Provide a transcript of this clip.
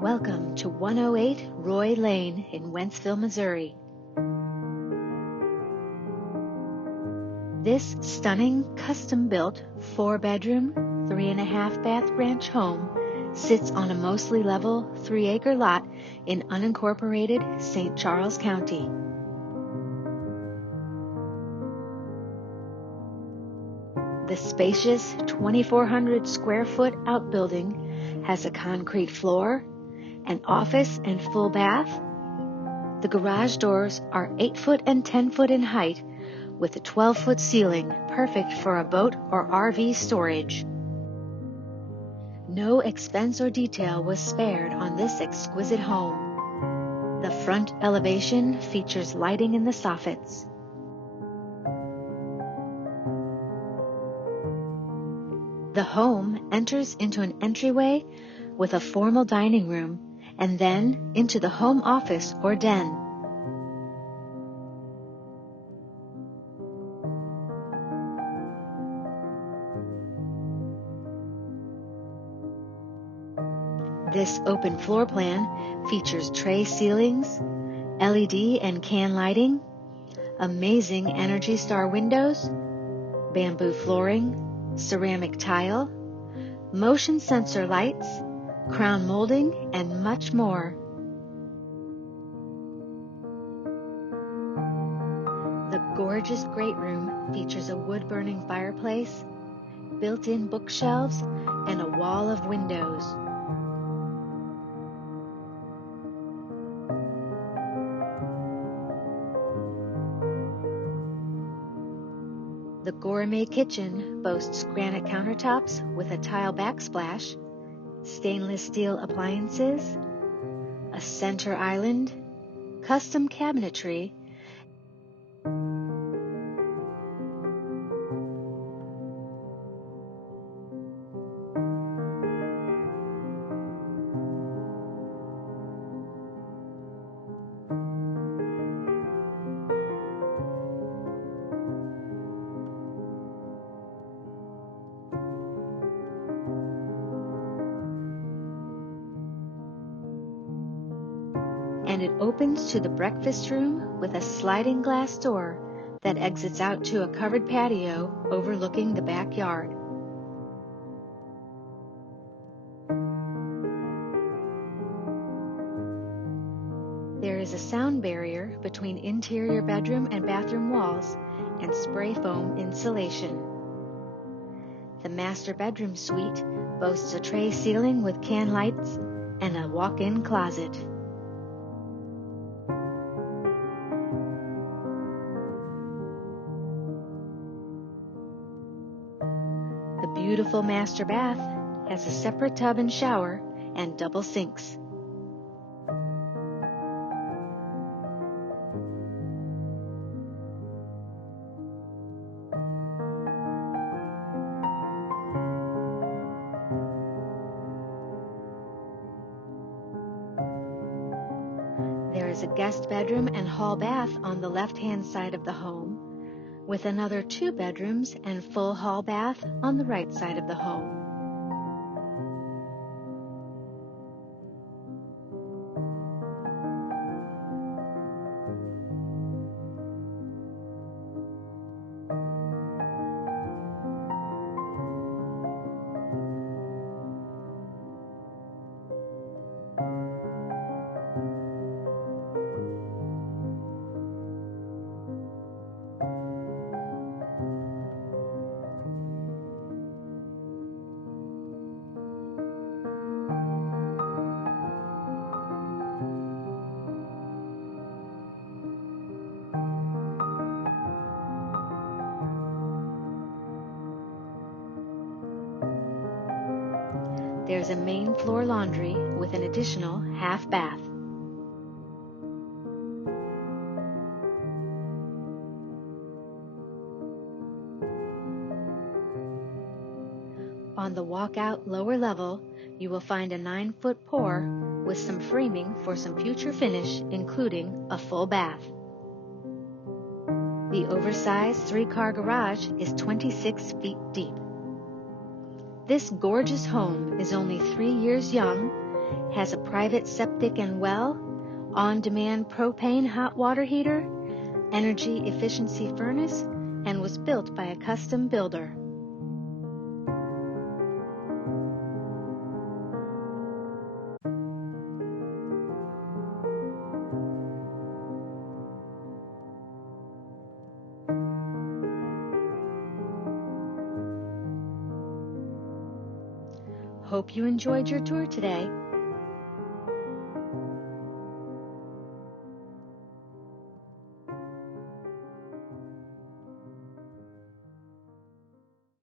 Welcome to 108 Roy Lane in Wentzville, Missouri. This stunning, custom-built, 4-bedroom, 3.5-bath ranch home sits on a mostly level 3-acre lot in unincorporated St. Charles County. The spacious 2,400 square foot outbuilding has a concrete floor, an office and full bath. The garage doors are 8 foot and 10 foot in height with a 12-foot ceiling, perfect for a boat or RV storage. No expense or detail was spared on this exquisite home. The front elevation features lighting in the soffits. The home enters into an entryway with a formal dining room and then into the home office or den. This open floor plan features tray ceilings, LED and can lighting, amazing Energy Star windows, bamboo flooring, ceramic tile, motion sensor lights, crown molding, and much more. The gorgeous great room features a wood-burning fireplace, built-in bookshelves, and a wall of windows. The Gourmet Kitchen boasts granite countertops with a tile backsplash, stainless steel appliances, a center island, custom cabinetry, and it opens to the breakfast room with a sliding glass door that exits out to a covered patio overlooking the backyard. There is a sound barrier between interior bedroom and bathroom walls and spray foam insulation. The master bedroom suite boasts a tray ceiling with can lights and a walk-in closet. The beautiful master bath has a separate tub and shower and double sinks. There is a guest bedroom and hall bath on the left-hand side of the home, with another 2 bedrooms and full hall bath on the right side of the home. There's a main floor laundry with an additional half bath. On the walkout lower level, you will find a 9-foot pour with some framing for some future finish, including a full bath. The oversized 3-car garage is 26 feet deep. This gorgeous home is only 3 years young has a private septic and well, on-demand propane hot water heater, energy efficiency furnace, and was built by a custom builder. Hope you enjoyed your tour today.